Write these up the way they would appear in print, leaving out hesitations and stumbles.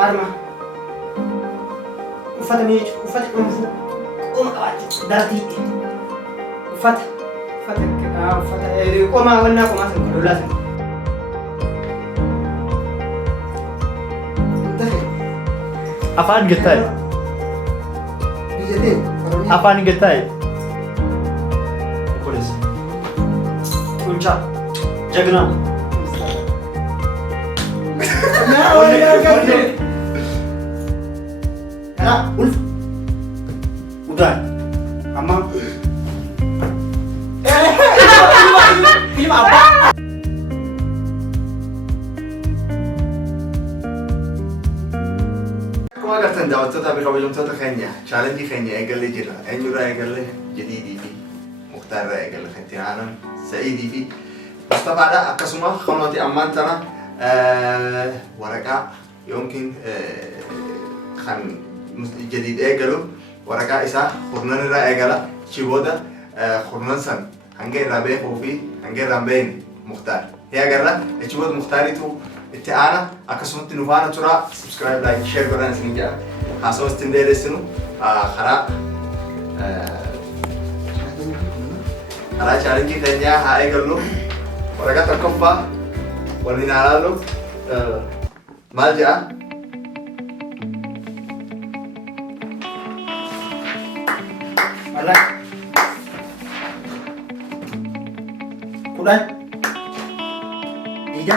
harma uffata miicu uffata dhuunfuu qoma qabaachuu dartii uffata qomaa wannaa qomaa sana qodolaa sana. Afaan gettaa'e. Afaan gettaa'e. Obboleessa. Tuncaa. Jagnaa. Kana ulf. Udaan. Amma. Ilma abbaa. Akkuma agartan daawwattoota fi kabajamtoota keenya chaalenjii keenya eegallee jira. Eenyurraa eegalle? Jadiidii fi Muktaarraa eegalle kan itti aanan Sa'iidii fi Mustafaadha. Akkasuma kanooti ammaan tana waraqaa yookiin kan jadiid eegalu waraqaa isaa kurnan irraa eegala. Achi booda kurnan san hanga irraa beekuu fi hanga irraa hin beekne Muktaar. Yaa agarra achi booda Muktaaritu itti aana akkasumatti nu faana tura subscribe like share godhan isin jedha haasawasti hin dheeressinu karaa chaalenjii keenyaa haa eegallu waraqaa tokkoffaa waliin haa ilaallu maal jedha Mallaqa. Kudhan. Ija.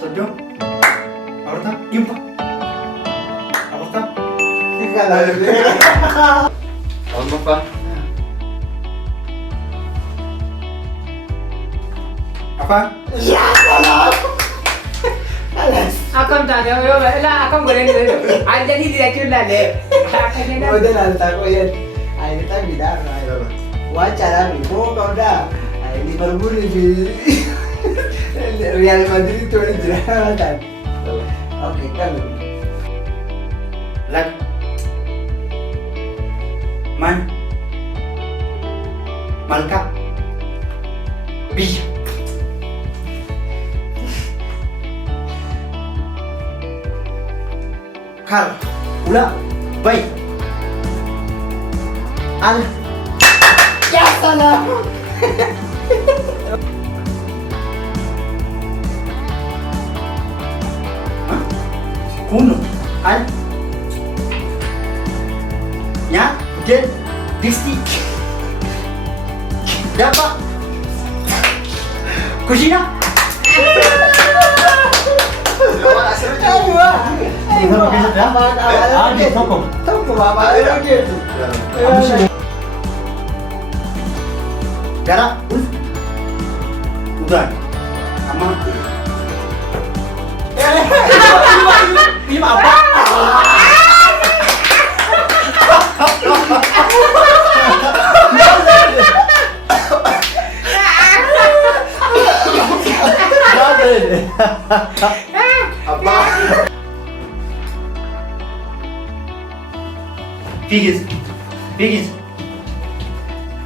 Soddom. Afurtam. Dhibba. Afurtam. lammaffaa Afaan. Akam taate yoo la akam godhani dheedo ajjani dirachuun laalle akkasina Model alta koyen. Ay kita bidar na. Wacara mi mo kauda. Ay Liverpool di Real Madrid tu ni jeratan. Oke kan. Lag. Man. Malka. Biyya. Kal. Ula. Bay. Al. Ya salah. Kuno. Al. Nya. Gen. Disti. Dapa. Kusina. Toko. Toko bapa gitu. Gara. Udah. Ama. Ini apa? apa Figis. Figis.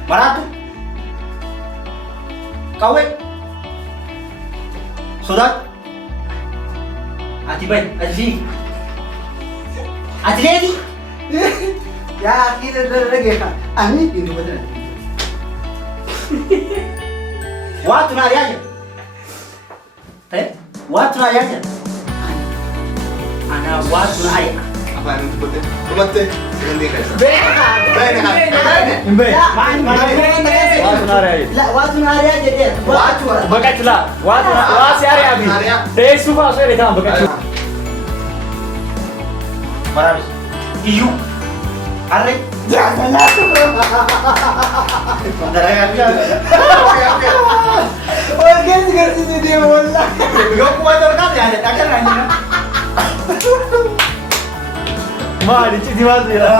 Maratu. Kawe. Sodat. Ati bay, ati fi. Ati lagi. Ya kita lagi kan. Ani itu betul. Watu nari aja. Watu nari aja. Ana watu nari. apa yang disebutnya rumahnya seganti guys beka Imbe. Watu nari. La watu nari aja dia. Watu. Bakatula. Wasi ari abi. Deh sufa sore tam bakatula. Marabis. Iyu. Arre. Ya salah. Dari aja. Oh guys kasih dia bola. Gak kuat terkali ada takkan aja. Ma diciti mati ya.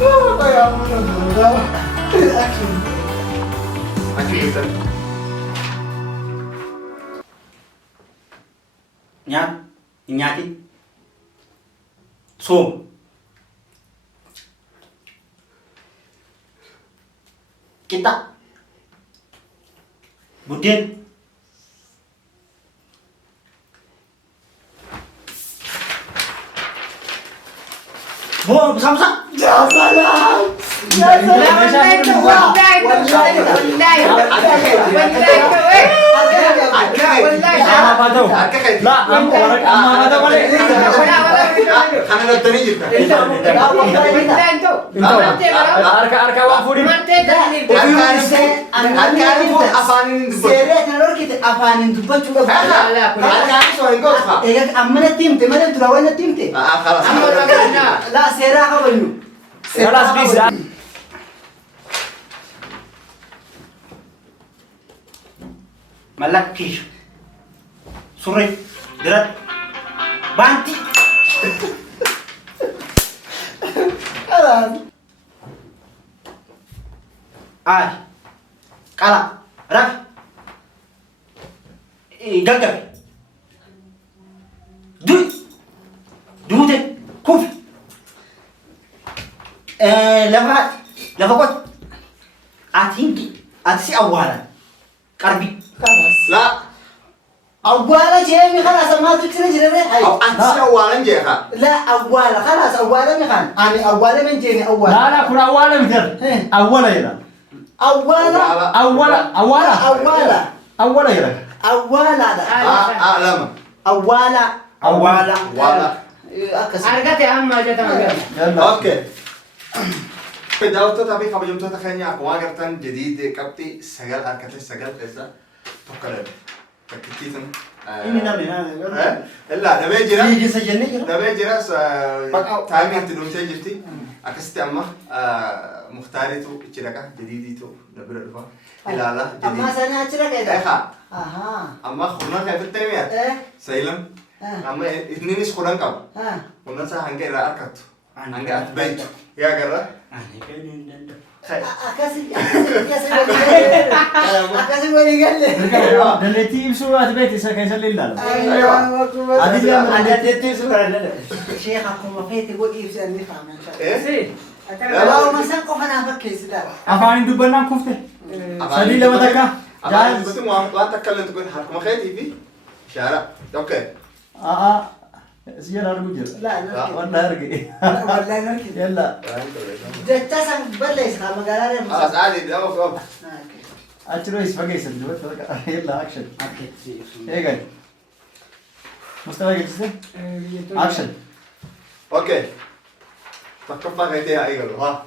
Oh ya ampun. Action. aja kita Nyat. Nyati. So. Kita. Budin. samsa. Ya salam. Ya salam. لا أما هذا ولا خلنا نبتدي جدا أركا وافوري Seeree kana dhorkite afaaniin dubbachuu dhabu. Egaa amma natti himte malee tura waan natti himte. Laa seeraa qabannu. خلاص بيس Malakkish. Surrey. Dirat. Banti. Kalaan. Ay. Kala. Rak. Gaggab. Duy. Duute. Kuf. Lafa kot. Ati si awwaalan. Qarbi. لا Awwaala jeemi khalaas ammaatu itti jirre. أو أنت سوالن جيها لا awwaala khalaas awwaala mi khan. Ani awwaala men jeemi awwaala. لا لا كل أولا مثل أولا يلا Awwaala. أولا أولا Awwaala. أولا يلا Awwaala da. أعلم Awwaala. Awwaala. ولا Akkas. Argate amma jeta magana. يلا أوكي بدأت تبي خبجمت تخيني أقوى قرتن جديد كبتي سجل أركتي سجل إذا تكلم تكتيتن Ini namni na. لا نبي جرا Biyyi sajjanne jira. نبي جرا تايمي تدوم تجرتي أكست أما مختاريتو إشراكا جديديتو نبي نرفع إلى لا Amma جديد sana achira kaida. إيه Aha. أما خلنا كيف التيميات Eh. سيلم أما إثنين خلنا كم Ha. خلنا سا هنگي رأكت هنگي أتبيت يا كرا Akasi wali galle. دلتي بسورة بيتي سكيس الليل Sheekh akkuma feete godhi ibsanii faaman. إيه Waa masan qofa naa fakkeessida. أفاني دبنا كفته سدي لما تكا جاهز بس ما تكلم تقول حكم خيتي في شارع أوكي سيارة أرجو La la. والله أرجع Wallahi narki. يلا Jecha san ballees haa magaalaa deemu. خلاص عادي أوف أوف أترويس فقيس يلا أكشن إيه قال مستوى جلسة أكشن أوكي تكفى خيتي يا أيقلو ها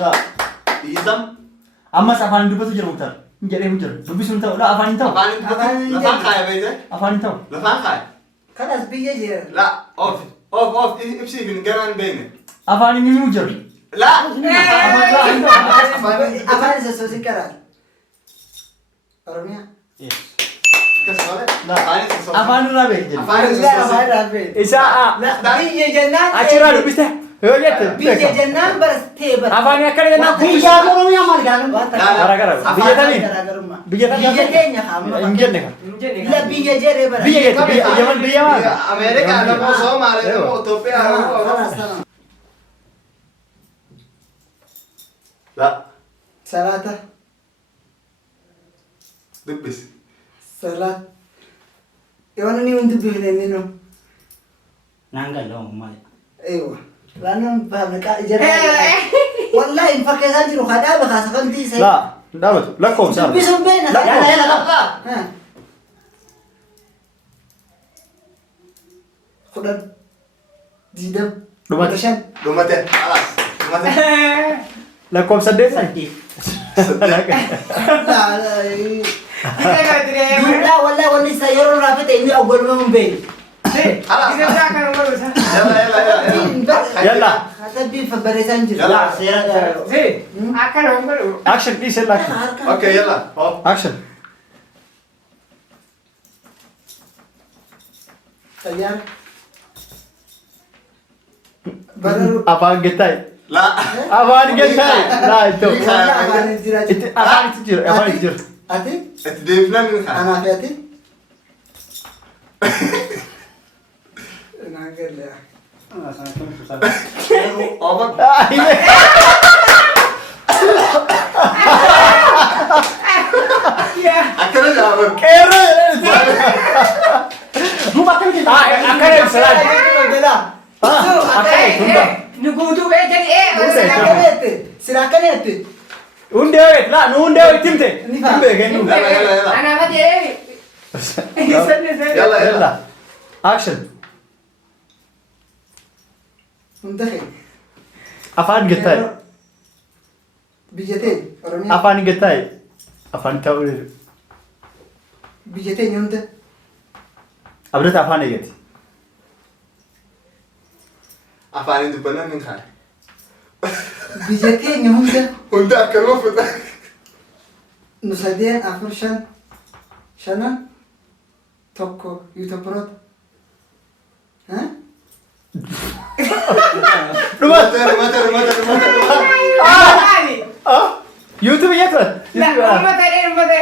لا إيزم أما سأفعل دبته جرمتر جريه مجر دبي سنتو لا أفعل تاو أفان لفان خايا بيته أفعل تاو لفان خايا Kanas biyya jira. لا أوف أوف أوف إبسي في نجران بينه أفعل مين مجر لا Afaan isa soosi karaan. Oromiyaa. كسرة لا أفان أفعل لا بيجي Afaan raafee. إساءة Biyya jennaan. أشرا دبسته هو جت Biyya jennaan barastee bara. أفعل أكل جنا Biyya Oromiyaa maal gaalan? Gara biyya tani biyya tani Biyya teenya hamma. injenne ka La biyya jeree bara. biyya jette yaman biyya ma أمريكا أنا بوسو مالك أوتوبيا Kanas sana. لا Salaata. دبس Salaat. Yoon ni hundi bifneen nino. Eewa. Laannoon faabrikaa ijaarraa. Wallahi hin fakkeessaa jiru kadhaa bakaasa kan tiisee. لا دابت لكم صار Dubbisuun beena. لا. Yala yala qaba. Kudhan. Diidam. Dhumat. Shan. دمتين خلاص دمتين لكم سديت Duudhaa wallahi wanni isaa yeroo raafete inni awwaluma hin beeku. يلا يلا يلا يلا. Hata bifa bareesan jiru. Yala. اكشن بليز يلا اكشن اوكي يلا هوب اكشن Tayyaan. Bararu. افان جتاي لا افان جتاي لا انتو Wallahi afaan jira jechuudha. افان تجير افان تجير Ati? تديفنا من خان Anaa fi ati? Naa galle. اوبك اكل جابر Duuba akkamitti? Akkana ibsa laal. Nuguutu beekani Sila akkanatti. Hundee weet laa nu hundee weet timte. Ni faa. Timbe kennu. Anaaf jedhee. Yalla. Action. Hunda kee. Afaan gattai. Biyya teenya Oromiyaa. Afaan gattai. Afaan ta'uu. Biyya teenya hunda. Abdata afaan eegati. Afaan dubbannan min kaan. Biyya teenya hunda. Hunda akkanuma fuudha. Nu sadeen afur shanan tokko yuutuubaroota. Rumata. YouTube yetuat.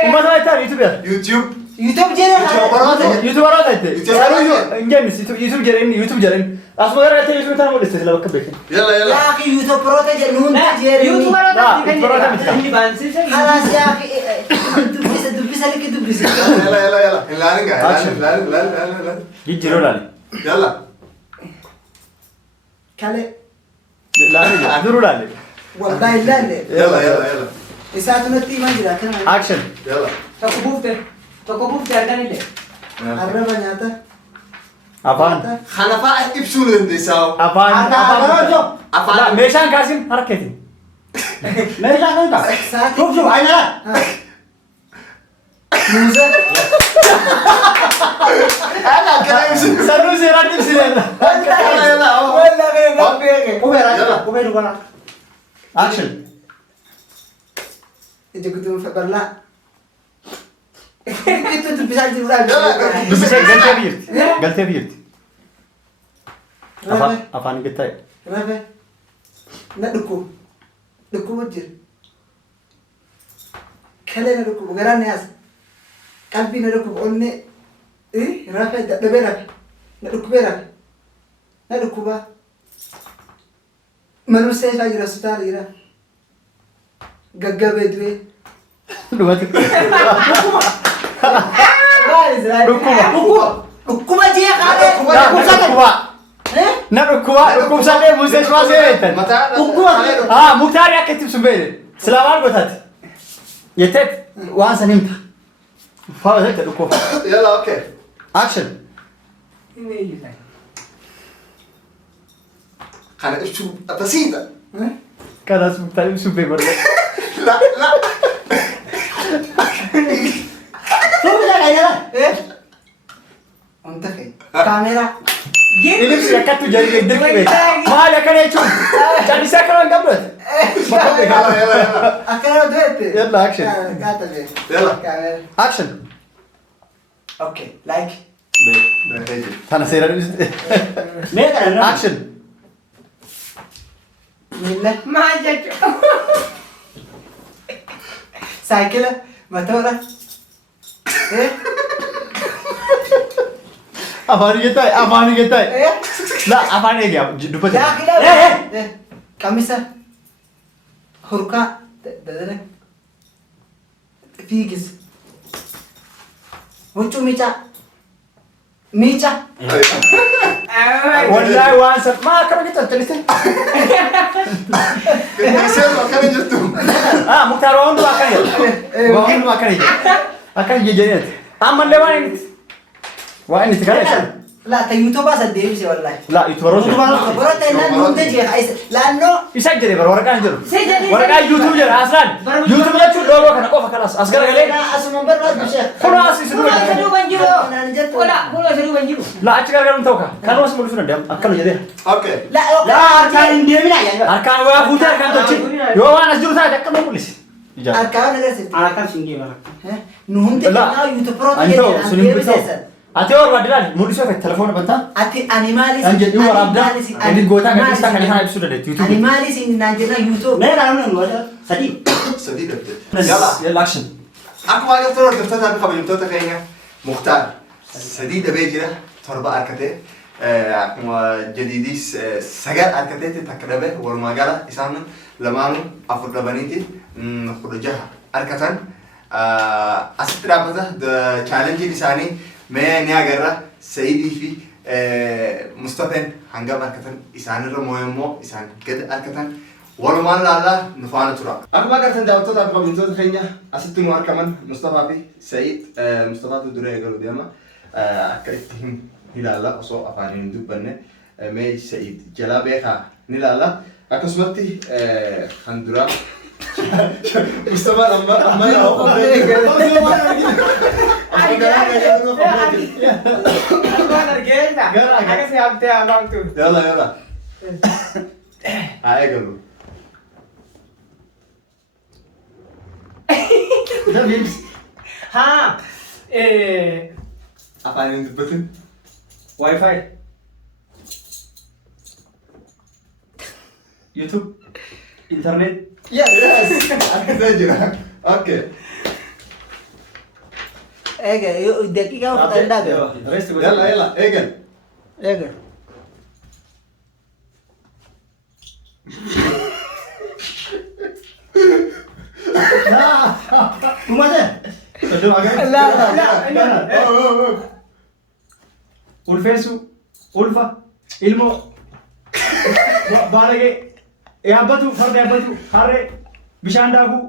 Ummata aytan YouTube ya. YouTube. YouTube jedhee YouTube arata ayte. YouTube Saru arata. ingenis YouTube jeren YouTube jeren. Asma gara ayte YouTube tan modeste sila bakka bekin. Yalla. yaa ki yuutuubaroota jedhu hunda jeeranii. Kalaas yaa ki dubbisa likki dubbisa. Yalla. Ilaalin gaa. Ilaalin. Jijjiro lali. Yalla. Kale Lali. Duru lali. wallahi ilaalle. Yalla. Isaatu natti himaa jira kana. Action. Yalla. Tokko buufte arganillee. Arraba nyaata. Afaan. Kana fa'aa ibsuu dandeessaa. Afaan. Afaan. Meeshaan kaasin harkeetin. Meeshaan kan ta'a. Saati. Shuf ayna. Muuza. Ana akkana ibsu. Saru seeraan ibsineerra. Yalla. Wallahi kan beeke. Qubee Yalla. raajaa. Qubee dubana. Action. Ija guutuu bal'aa. Itu dubbisaa jiruudhaan. Dubbisa galtee biirti. Galtee biirti. Afaan gattai. Rafe. Na dhukkubu jira. Kalee na dhukkubu garaan na yaasa. Qalbii na dhukkubu onnee. Rafe dadhabee rafe. Na dhukkubee rafe. Na dhukkubaa. Manuma seefaa jira hospitaala jira. Gaggabee du'ee. Dhumati. Dhukkuba jee kaadee. Dhukkuba. Na dhukkubsadhee musee shwaa seereettan. Muktaari akka itti ibsu beene. Silaa maal gootaati? Jetteet waan san himta. Faa jette dhukkuba. Yalla, okay. Action. Kana ibsuu akkasiidha. Kanas muktaari ibsu beekolle. La. Shuf ayna. Wanta kee. Kaameeraa. Ilibsi akkattu jari dirqi beeka. Maali akkana jechuun? Callisaa akkana hin qabdoote. Yalla. Akkana du'eette. Yalla, action. Gaata bee. Yalla. Kaameera. Action. Okay, like. Tana seeraan ibsite. Meeqa irra. Action. Miila. Maal jechuudha? Saayikila. Matoora. Afaan gattai. La afaan eegaa dubbate. Jaakila. Kamisa. Hurkaa. Dadana. Fiigis. Huccuu miicaa. Wallahi waan san maa akkana jettan calliste. Seeru akkana jirtu. Muktaar waan hundumaa akkana jedha. Waan hundumaa akkana jedha. Akkana jedhaniiti. Ammallee waan inni waan inni kana jedha. La ta YouTube as deebise wallahi. La itwaroota. Borota inaan hundee jee laannoo. Isa jedhee bara waraqaan jiru. Si jedhee. Waraqaa YouTube jedha aslaan. YouTube jechuun loogoo kana qofa kanas as garagalee. Asuma barbaadu shee. Kun as isin Kun dubbata. osoo ban jiru. Kun osoo ban jiru. La achi gargaaruun ta'u kan wasu mul'isuu danda'a akkana jedhee. Okay. La Harkaan hin deemina ayna. Harkaan waa fuutee harkaan tolchi. Yoo waan as jiru taate akkana mul'isi. harkaan agarsiifte. Harkaan siin deema. Nu hundi keenyaa YouTube Pro Antoo jedhee sun hin bitaa. Ati yoo barbaadde mul'isuu fe'e telefoona bantaa. Ati animaalis. Kan jedhu waraabdaa. Edit gootaa kan isaa kan isaan ibsuu dandeetti YouTube. Animaalis naan jenna YouTube. Meeqa namni nu wada sadii. Sadii dhabde. Yalla. Action. Akkuma agartoo hordoftoota fi kabajamtoota keenya Muktaar sadii dhabee jira torba harkatee akkuma jadiidis sagal harkateetti takka dhabee walumaa gala isaan lamaanuu afur dhabaniiti 16 harkatan asitti dhaabbata chaalenjiin isaanii mee ni agarra Sayyidii fi Mustafeen hangam harkatan isaanirra mooyammoo isaan gad harkatan walumaan laallaa nu faana tura. Akkuma agartan daawwattoota fi kabajamtoota keenya asitti nu argaman Mustafaa fi Sayyid Mustafaatu dura eegalu deema akka itti hin ilaalla osoo afaaniin hin dubbanne mee Sayyid jalaa beekaa ni ilaalla akkasumatti kan duraa Mustafa amma yaa'u yalla haa eegalu haa afaaniin dubbatin Wi-Fi, YouTube, internet. yes akkasii jira okay daqiiqaa fudhatan daabe. yalla eegal Eegal. Ulfeessu, ulfa, ilmoo, baalagee, yaabbatu, farda yaabbatu, harree, bishaan daakuu,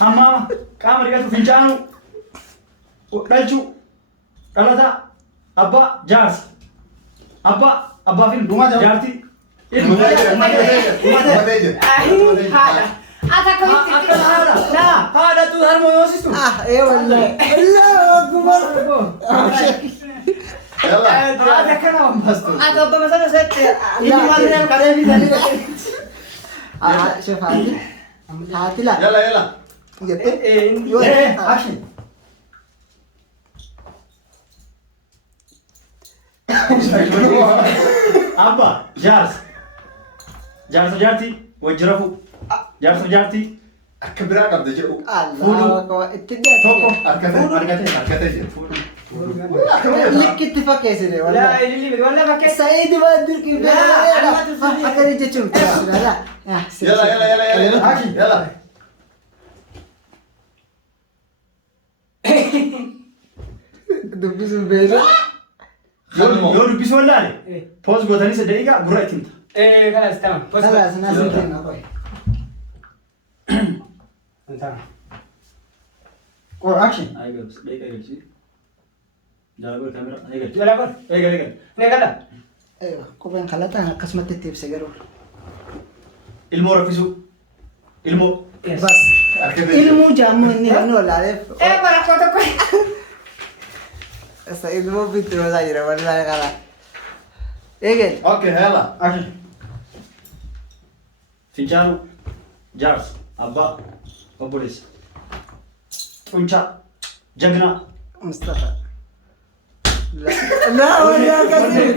hammaama, qaama dhiqatu, fincaanu, dhalchuu, dhalataa, abbaa, jaarsa, abbaa, abbaa fi jaartii, ilmoo. Haadhatu harmoo yoosistu. Wallahi. Allahu Akbar. yalla Haadha kana wambastu. Chef Hadi. Hati lah. yalla Gitu. Action. Abba, jaarsa. Jaarsa jaartii, wajjirafu. Jaarsa jaartii. akka biraa qabda jedhu Allahu Akbar. Itu dia. Tokko. harkatee jira Likitti fakkeessine wallahi. Sayyid Badir ki akkana jechuun yalla dubbisuun beela. Yoo dubbisuu wallaale, poos gootanii 3 daqiiqaa gurra itti himta. Kanas tamam. Kalaas naasii kenna qoy. Action. Eegal, daqiiqaa eegalchi. Jaalabal kaamera, eegalchi. Jalabal. Eegal. Negala. Kopheen kalataan akkasumatti itti ibsa garuu. Ilmoo raffisuu. Ilmoo. Bas. Ilmuu jaammoo inni hin oolaaleef. Barakkoota koy. Asa ilmuu bitti hoosaa jira wallahi kala. Eegal. okay yalla Action. Fincaanu, jaarsa, abbaa, obboleessa. Xuncaa, jagnaa. Mustafa. La wala akkasii.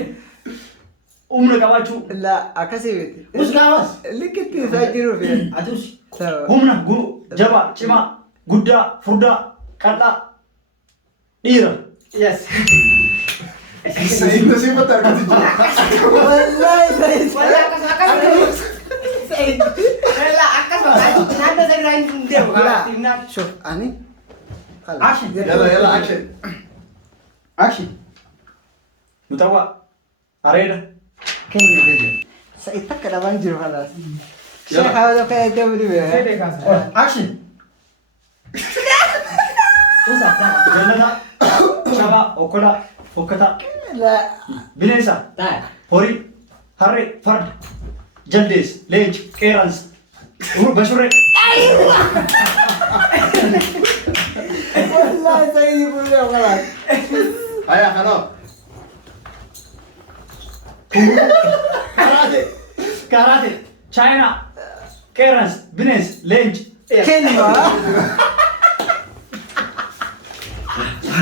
Humna qabaachuu. La akkasii miti. Muskaawas. Likitti isaa jiruuf. Atus. Sawa. Humna jabaa, cimaa, guddaa, furdaa, qal'aa, dhiira. Yes. Sayyid nasiibatti harkatee jira Wallahi Sayyid. Wala akkasuma naannoo isa biraa hin deemu. La. Shuf ani. Action. yalla action Action. Mutawwa. Areeda. Kenni. Sayyid takka dhaban jiru kalaas. Sheekh hawada kaya deemu dhibe. Action. Jannata. Shabaa. Okkolaa. Fokkataa. La. Bineensa. Horii. Harree. Farda. Jaldees. Leenca. Qeeransa. Bashurree. Wallahi Sayyid buluya kalaas. haya kanoo Karate. China. Qeeransa. Bineensa. Leenca. Kenni ma.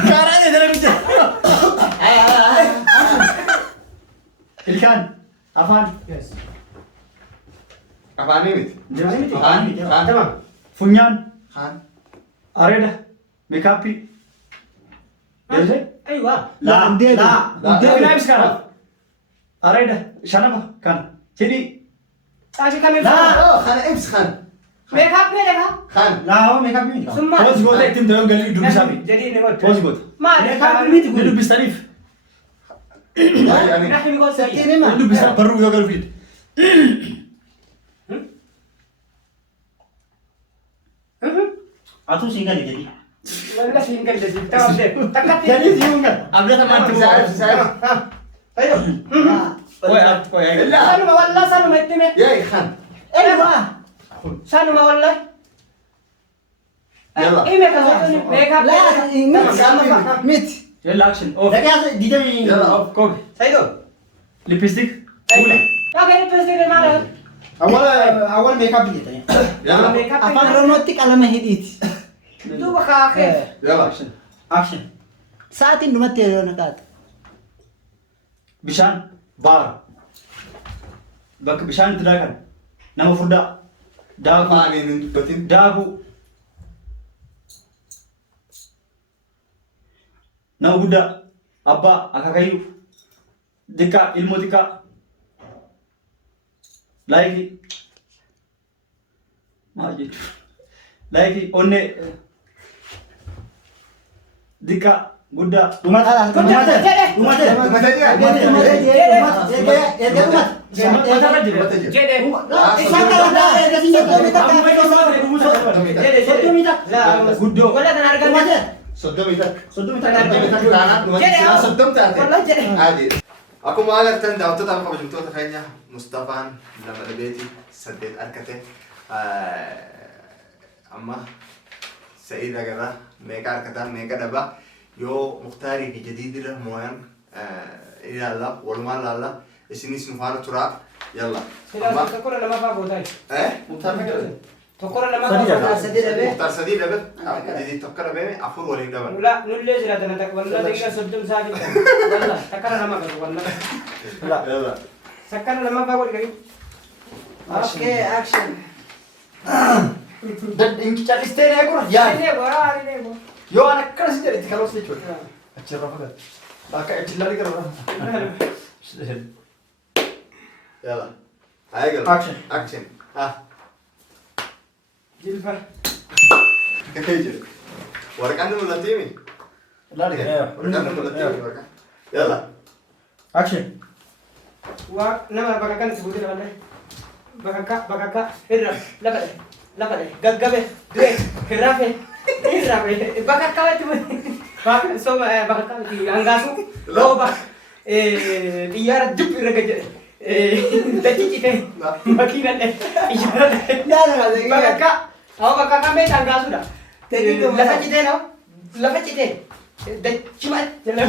Karate dalagcha. Ilkaan. Afaan. Yes. afaanii miti Afaan. Tamam. Funyaan. kaan Areeda. Meekaappii. Deebisee? Aywa. Deebinaa ibsi kana. Areeda. Shanaba kana. Jedhii. Taasii kamii kana ibs kaan Meeqaaf meeqa? kaan Laawaa meekaappii miti. Summaa. Poosi goota ittiin ta'uun galii dubbisaa miti. Jedhii ni godhe. Poosi goota. Maali? Meekaappii miti kun dubbistaniif. Rahmi gosa. Sakkiin hima. Dubbisa barruu yoo galu fiid. Atuu siin gadi jedhi. Walla siin galle siin taa'ee. Takkatti. Jadi siin gadi. Abdata mantu. Ayo. Koy ay. Sanuma walla sanuma itti mee. يا خان Sanuma walla. يلا Ime ka sotoni meeqa. Laa mit. Yalla action. Off. Dhaqee didami. Yalla, off. Kobe. Sayido. Lipstick. Fuula. Taa'ee pesite maala. Awal makeup gitu ya. يلا Meeqa. Afaan Oromootti qalama hidhiiti. Duuba kaakee. يلا Action. Sa'aatiin dhumatti yeroo naqaata. Bishaan baara. Bakka bishaan itti daakan. Nama furdaa. Daakuu. فاني نبتين Daakuu. Nama guddaa. Abbaa akaakayyuu. Xiqqaa ilmoo xiqqaa. Laayikii. Maal jechuudha? Laayikii onnee. Xiqqaa guddaa. Dhumata. Jedhe. Isaan kana ergasii Guddoo. Walla kan argamu. صدمي تك Soddoma صدمي تك تعال جدع. صدمت والله جدع. عادي أكو ما قدرت أنت أو تتعرف بجمتو تخينيا مصطفى لما لبيتي سديت أركته أما سعيد أجرا ميكا أركتا ميكا دبا يو مختاري في جديد له موين إلى الله والمال الله إسنيس مفارق ترى يلا أما Tokkora lama fa'aa gootaa. مختار ميكا Tokkora lama Sadii fa'aa dha. gootaa. Sadii dhabee. مختار سديد لبه جديد تفكر بيه أفور ولين دبا Nula nullee jiraata na takka walla daqiiqa soddom sa'aatii bitan. Walla takkana lama galu walla. يلا Takkana lama fa'aa godhi gadi. Okay, action. Inki callistee nee gura yaad. Arinee goraa arinee goraa. Yoo an akkana si jedhe itti kaloos jechuudha. Achirra fakkata. Bakka achillaa gara biraa. يلا هاي قال Action. أكشن ها Jilfa. كيف ورقان ولا تيمي Laali gara. ورقان ولا تيمي ورقان يلا Action. Waa nama bakka kan itti buutee wallee. Bakka ka irra lafa dhe lafa dhe gaggabe du'e hirrafe hirrafe bakka ka itti buutee. Sooma bakka ka itti hangaasu looba xiyyaara jib irra gajjade. Dachicite makiina dhe xiyyaara dhe. Bakka ka hawa bakka ka meeshaa hangaasuudha. Lafa citee noo lafa citee dachima jala.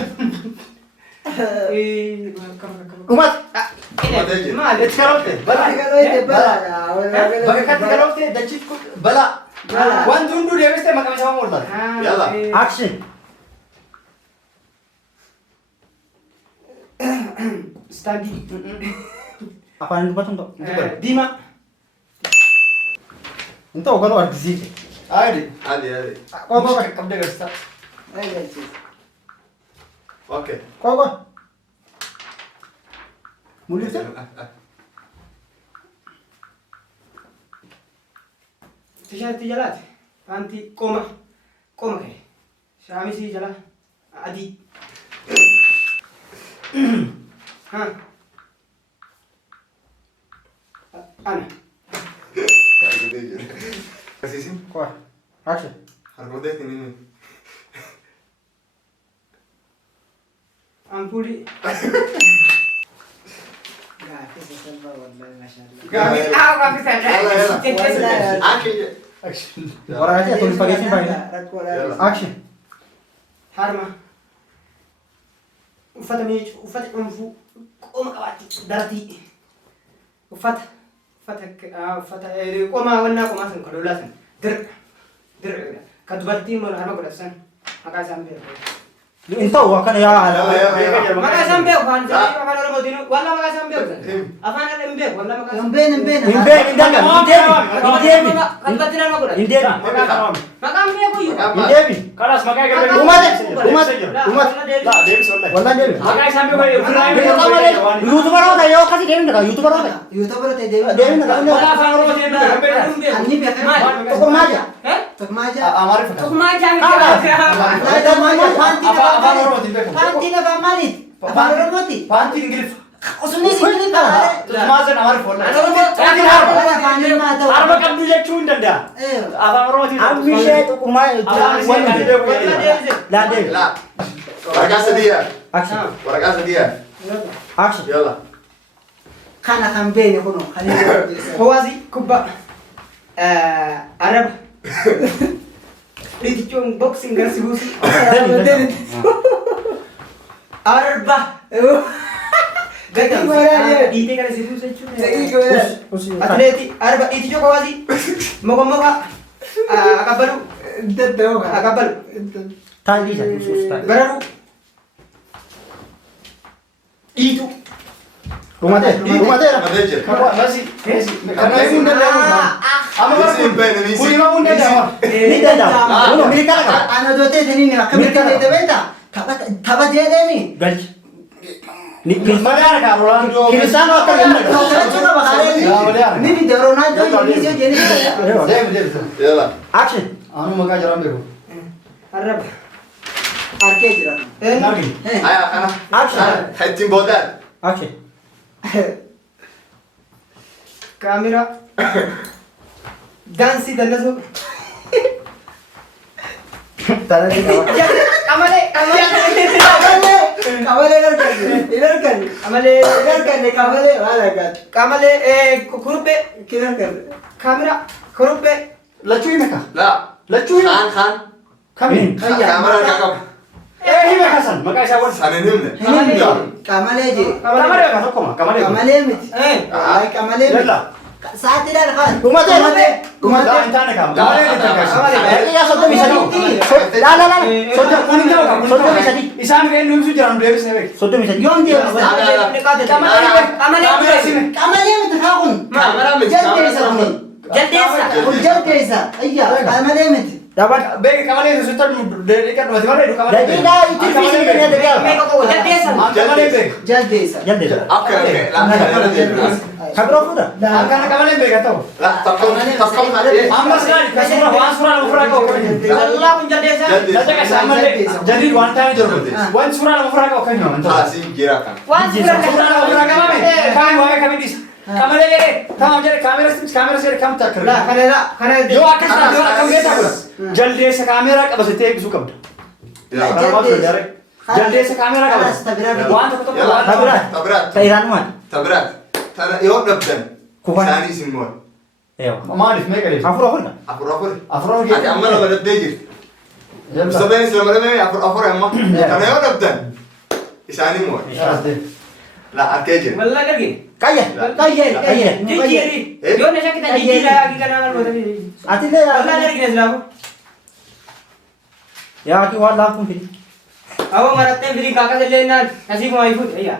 Umat. Maal Itti kaloofte. Bakka katti kaloofte dachiif balaa. Balaa. Wanti hunduu deebistee maqaa isaa mooltaa. Yalla. Action. Study. Afaan dubbatu hin ta'u. Diimaa. Hin ta'u galuu argisiise. Aadi. عادي عادي Qoqoo qaqqabdee agarsiisa. اوكي Qoqoo. Mul'isa. Tishaartii jalaati. Paantii qoma. Qoma kee. Shaamisii jala adii. Ana. كسيسين Qoqa. Action. هرقوديت نيني Ampuulii. Gaafi. Gaafi يلا يلا اكشن Action. Waraabessi ati olii fageessee baay'ee. Action. Harma. Uffata miicuu, uffata cuunfuu, qoma qabaatti, dartii. Uffata qomaa wannaa qomaa san kadolaa san dirqa ka dubartiin mana harma godhatan maqaa isaan beeku. Hin ta'u akkana yaa. Maqaa isaan beeku waan jedhanii afaan oromootiin walla maqaa isaan beeku. Afaan ala hin beeku walla maqaa isaan Hin beekne. Hin beekne hin dangan. Hin deebi. kan dubartiin harma godhatan. Hin deebi. Maqaan beeku iyyuu. Hin deebi. Kalas makanya kita Wallaan deebi. makanya sampai gue YouTuber apa tayo kasi deebi na ka YouTuber apa? YouTuber ta'e deebi. Deebi na ka. Wala sa oro din Anni beekama. Tokko maaja. Tokko maaja. Amari fa. Tukumaa jaan Kala. Laayida maaja. Paantii apa na oro din Paantii na maaliit? Afaan Oromooti. Paantiin Ingiliffa. Osumni si Ingiliffa. Maazan Amaariif oola. Harma qabdu jechuu hin danda'a. Afaan Oromootiin. Abbi ishee xuqumaa Laandee. La. Waraqaa sadiyaa. Action. Waraqaa sadiyaa. Action. Yalla. kana kan beene kuno kan Hawaasi kubba Arab. Litichon boxing garsi busi. Arba. Gata. Dite kan si busi chu. Atleti Arba litichon hawaasi. Moga moga. Akabalu. daddawa Akabalu. Taa'ii isa sus taa'ii. Bararu. Itu. Dhumateera. Matee jira. Masi. Kana hin danda'amu. Amma Misi hin beekne, misi. Kun himaa hin danda'amu. Ni danda'ama. Kun milikaa qaba. ana dootee taniin akkamitti beekte beekta tapha jedhemi Galchi. Ni kilmadaara ka Rolando. Cristiano akka gamna. Kalachuu qaba kaalee ni video Ronaldo ni sio jeni Deemu. Yalla. Action. Anu maqaa jiran beeku. Arab. arkee jira Nargi. Aya kana. Action. Haytiin boodaan. Action. Kamera. Dansi dandasu. Tara ni kawan. Amale amale. kawale ilarkan Amale kawale wala gat kamale kurbe kilarkan kamera kurbe Lachuu himeka. La. Lachuu himeka. Khaan. Kamiin. Kaamera ka qabu. Himeka san. Maqaa isaa wal. Sanin himne. kamale je Kamale ka tokkoma. Kamale. kamale miti ay kamale Yalla. saati dar kan Dhumatee. Dhumatee. Intaane kam. Kamale ka takkas. ya soddomi sadii La. Soddom kun hin ta'u kam. Soddomi sadii. Isaan ga'e nuumsu jiran deebisnee beek. Soddomi sadii. yoom deebista kamale miti haa kun Kamera miti. jaldeessa kun Jaldeessa. kun jaldeessa ayya kamale miti Dapat beek kamale itu sutta deeqa dhumati malee du kamale. Dadiidhaa itti fiisii kan Meko jedhamu ko jaldeessa. Kamale beek. jaldeessa Jaldeessa. Okay. La. Kabiroo fuudha. Akkana kamale beeka ta'u. La. Tokkom hadee. Amma siraan kasuma waan suuraa lafa furaa qabu. Allah kun jaldeessa. Laja ka sammalee jadid waan ta'anii jiru. Waan suuraa lafa furaa qabu kan himaman ta'u. Asi jira kan. Waan Suuraa lafa furaa qabame. Kami waa'ee kamii dhiisa. Kamale jedhee tamam jedhee kaamera seera kam takkira. La kana Yoo akkas taate yoo akkam geessaa godha. Jaldeessa kaameraa qabatee eegisuu qabda. Jaldeessa kaameraa qabata. Waan tokko tokko waan tabiraa. Tabirat. Tairaanumaan. Tabirat. Tana yoo dhabdan. Kufan. Isaanii isin moon. Maaliif meeqa deemsa? Afur afur. Afur afur. Afur afur. Ati amma lama dhabdee jirti. Musabeen lama dhabee afur amma. Kana yoo dhabdan. Isaanii moon. La arkee jira. Wallah gargi. Kayya. Jijjiiri. Yoo na shakkita jijjiira yaa kana mal boota. Atillee Wallah gargi islaamu. yaa ki waan laafuun fidi. Awo marattee firi kaakas illee naan nasiib waa ifuut ayya.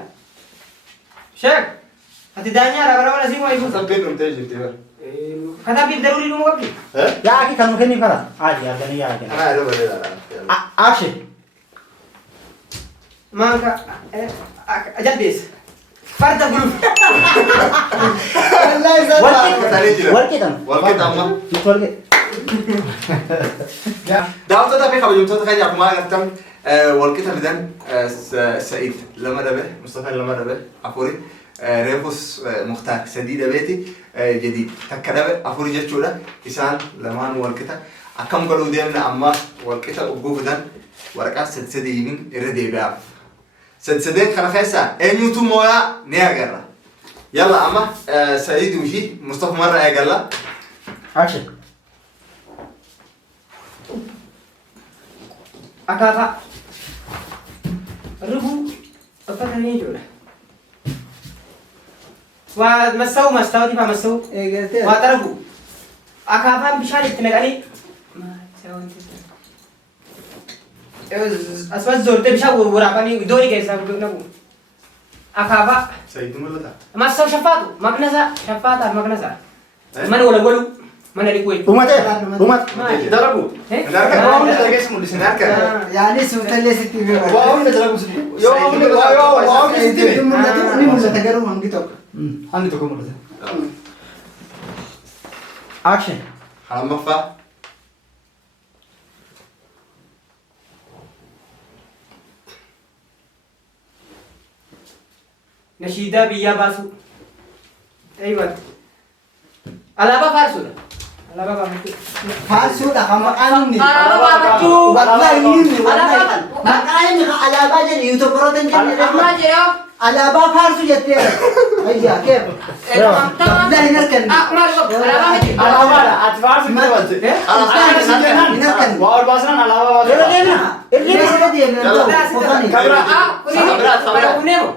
Sheek. Ati daanyaa rabara nasiib waa ifuut. Sabbeen dhumtee jirti bara. Kanaaf daruuri dhumuu qabdi. Yaa ki kan nu kenniif kara. Haali arganii yaa arganii. Kana yeroo bareedaadha. Action. Maanka jaldeessa. Farda buluuf. Walqii tan. Walqixxa amma. Nuti walqii. Daawwattoota fi kabajamtoota keenya akkuma agartan walqixa fidan Sa'id lama dhabe, Mustafaa lama dhabe, afuri Reefus Muktaar sadii dhabeeti jedhi takka dhabe afuri jechuudha. Isaan lamaan walqixa akkam godhuu deemna amma walqixa ugguu fidan waraqaa sadii irra deebi'aaf. Sadeen kana keessaa eenyutu mooyaa ni agarra. Yalla amma Sa'iduu fi Mustafaa marra eegalla. Action. Akaakaa. Rubuu uffatanii jiruudha. Waa massa'u mastaawati faa massa'u. Waa xaragu. Akaafaan bishaan itti naqanii. Asumas zoortee bishaan waraabanii doonii keessaa naqu. Akaafaa. Sa'iduu mul'ata. Massa'u shaffaatu. Maqnasaa. Shaffaataa maqnasaa. Mana wala godhu. Mana dhiquu. Dhumatee. Dhumat. Maali? Dalagu. Waa hunda dargeessa mul'isine. yaani suutallee sitti beeku Waa hunda dalagu sitti. Yoo waa hunda sitti bee. ni mul'ata garuu hangi tokko Hangi tokko mul'ata. Action. Lammaffaa. nashiidaa biyyaa baasu. Aywa. Alaabaa faarsuudha. Alaabaa baafachuu. Faarsuudha kan maqaan inni. Alaabaa baafachuu. Wallahi inni wallahi. Maqaan inni alaabaa jedhe yuutuubaroota hin jenne. Ammaa jedhaa. Alaabaa faarsu jettee. Ayyaa keef. Wallahi hin arganne. Alaabaa miti. Alaabaadha. Ati faarsu hin qabatte. Hin arganne. Waa ol baasan alaabaa baatu. Yeroo deemna. Irra deemna. Kofani. Kabira kuneemo.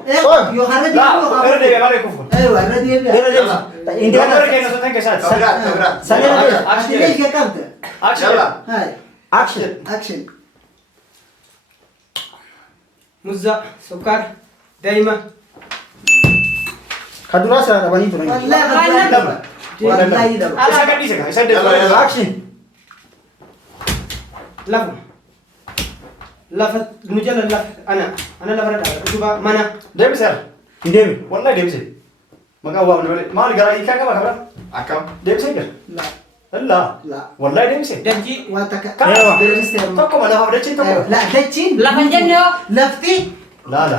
Yoo har'a Laa, deemna. irra deebi'ee malee kufu. Aywa irra deemna. Irra deemsa. Indira keenya sotan keessaati. Kabira. Sanee Ashilee kee qabda. Action. Hai. Action. Action. Muzza, sukkaar, daa'ima. Kaduraa sana dhabanii turan. Wallahi daba. Wallahi daba. Isa gadhiise ka. Isa deebi'ee. Action. Lafa. Lafa nu jala lafa ana lafa irra dhaabata. Utubaa mana. Deebiseera. Hin deebi. Wallahi deebise. Maqaan waa malee. Maal garaa hiikaa qaba kabira? Akkam. Deebisee jira. La. Illaa. La. Wallahi deebise. Dajjii. Waan takka. Eewa. Deebistee. Tokkuma lafa dachiin tokko. La dachiin. Lafa hin jenne yoo. Lafti. Laala.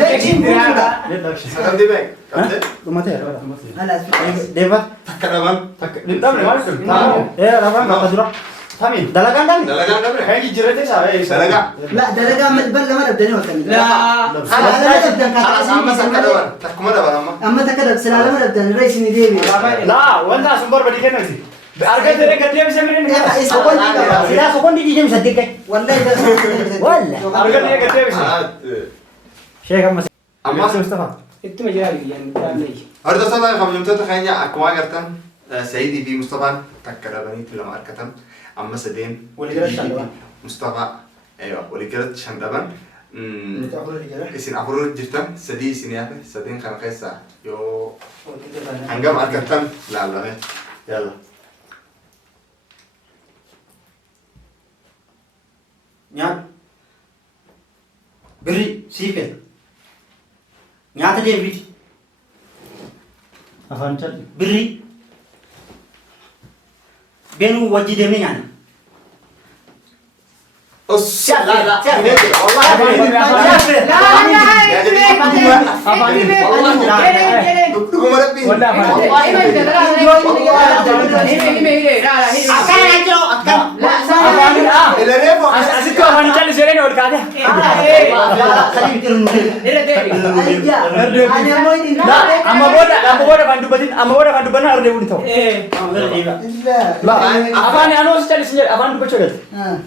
Dachiin bu'uura. Akkam dibee. Qabdee. Dhumateera. Halas. Deeba. Takka dhaban. Dhabne maal jedhu? Rafaan qaba dura. Tamiin. Dalagaan dhabne. Dalagaan dhabe. Kan jijjiirate isaa. Dalagaa. La dalagaa malbal lama dhabdanii waltanii. Laa. Lama dhabdan Halas amma takka dhaban. Takkuma dhaban amma. amma takka dabsila lama dhabdan irra isin deebi'e. Laa, wanta asun barbadi kennati. Argate ne gaddeebise mirin. Sekondi qaba. Silaa sekondi dijim saddeet Wallahi dabsila. Walla. Argate ne gaddeebise. Sheekh amma. Amma Mustafa. Ittuma jiraa biyyaan daandii. hordoftoota kabajamtoota keenya akkuma agartan Saidii fi Mustafaan takka dhabaniitti lama argatan amma sadeen Waliigalatti shan dhaban. Mustafaa waliigalatti shan dhaban isin afur jirtan sadii isin yaate sadeen kana keessaa yoo hangam argattan laalame yalla. Nyaata. Birri siifee. Nyaata deembiti. Afaan calli. Birri. Beenuu wajji deemee nyaanna. Asitti afaan calli seenee ol kaate. Amma booda afaan dubbatin arra deebiin ta'u. Afaan anoos calli sin jedhe afaan dubbachuu galte.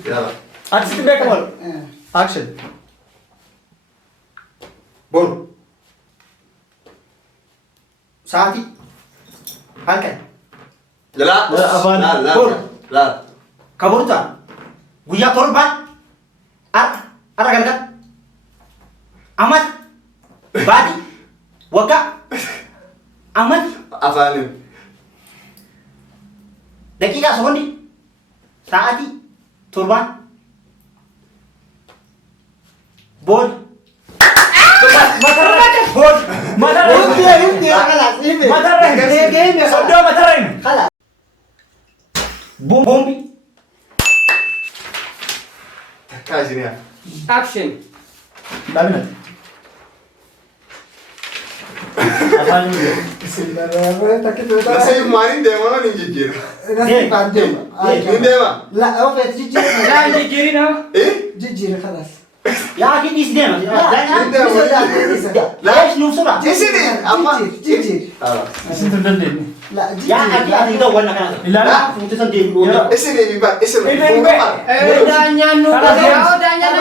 Yalla. Artisti beekamal. Action. Boru. Sa'aatii. Halkan. Yalla. Afaan. La. Kaburta. Guyyaa torban. Arra galgal. Amat. Baati. Waggaa. Amat. Afaanin. Daqiiqaa sekondi. Sa'aatii. Torban. Booda. Bombi. Takka isiniya. Action. Dhaabinati. Afaan Nasib maaliin deemaa ni jijjiira. Ni deema. La ofet jijjiirra. Laa jijjiirina. Jijjiirra khalas. Yaa kidis deema. Leesh nuuf sura. Isini amma. Jijjiir. isin tun dandeenye. La Yaa ati ati dawwal na kana. Ilaala. Fuute san deemu. Isini biba isini. Daanyaan nu daanyaan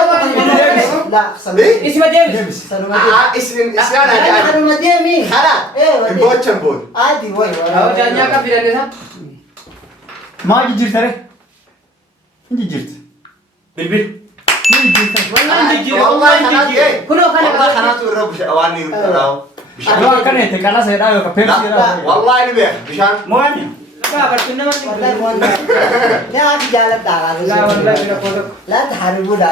La isma deebis. Isini isana jadi. Sanuma deemi. Khala. Bochan bod. Adi way Daanyaa kan fidanisa. Maa jijjiirtare? Hin jijjiirti. Bilbil. Ni jijjiirta. Wallaan jijjiira. Wallahi kanat. Kunoo kana Wallahi kanat irra waan ni irraa. Yoo akkana jette qala seedhaa yookaan peepsii jedhaa. Wallahi ni beek bishaan. Mo'anni. Kaa barcuma namatti Wallahi hin wanda. Ya ati jaaladha. Laa wallahi bira koo tokko. La taharibuudha.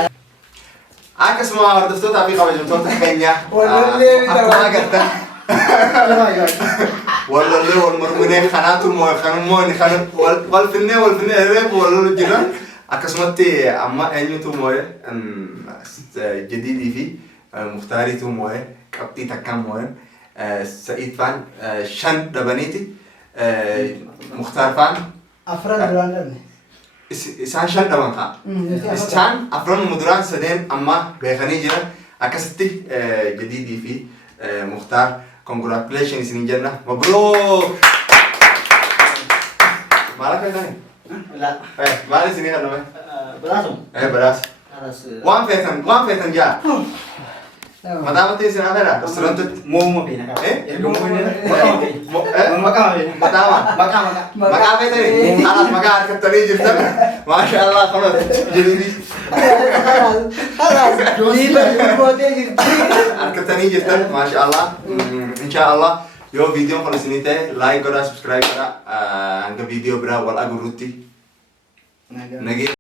Akkasuma hordoftoota fi kabajamtoota keenya. Wallallee ni Akkuma dabalata. agartan. Wallallee wal morminee kanaatu kanummoo wal finnee reefu wal jira. Akkasumatti amma eenyutu moo'e jadiidii fi muhtaariitu moo'e qabxii takkaan moo'an Sa'id faan 5 dhabaniiti Mukhtaar faan Afran duraan dhabne. isaan 5 dhaban fa'a. Isaan afran muduraan sadeen amma beekanii jiran akkasitti jadiidii fi Mukhtaar congratulations isiniin jenna. Mabruuk! Maal akka jedhani? لا Maal isinii kanname? براسهم Badaas. خلاص Waan feetan jaa. Mataa matii isin afeera restaurantitti. مو بينك Mataa maa? Maqaa feetanii? Haalaas maqaa harkattanii jirtan. Maasha Allah kanat jadiidii. Khalaas. Diiba bootee jirti. Harkattanii jirtan maasha Allah. Insha Allah yoo viidiyoon kun isinii ta'e like godhaa subscribe godhaa hanga viidiyoo biraa wal agarruutti. Nagee.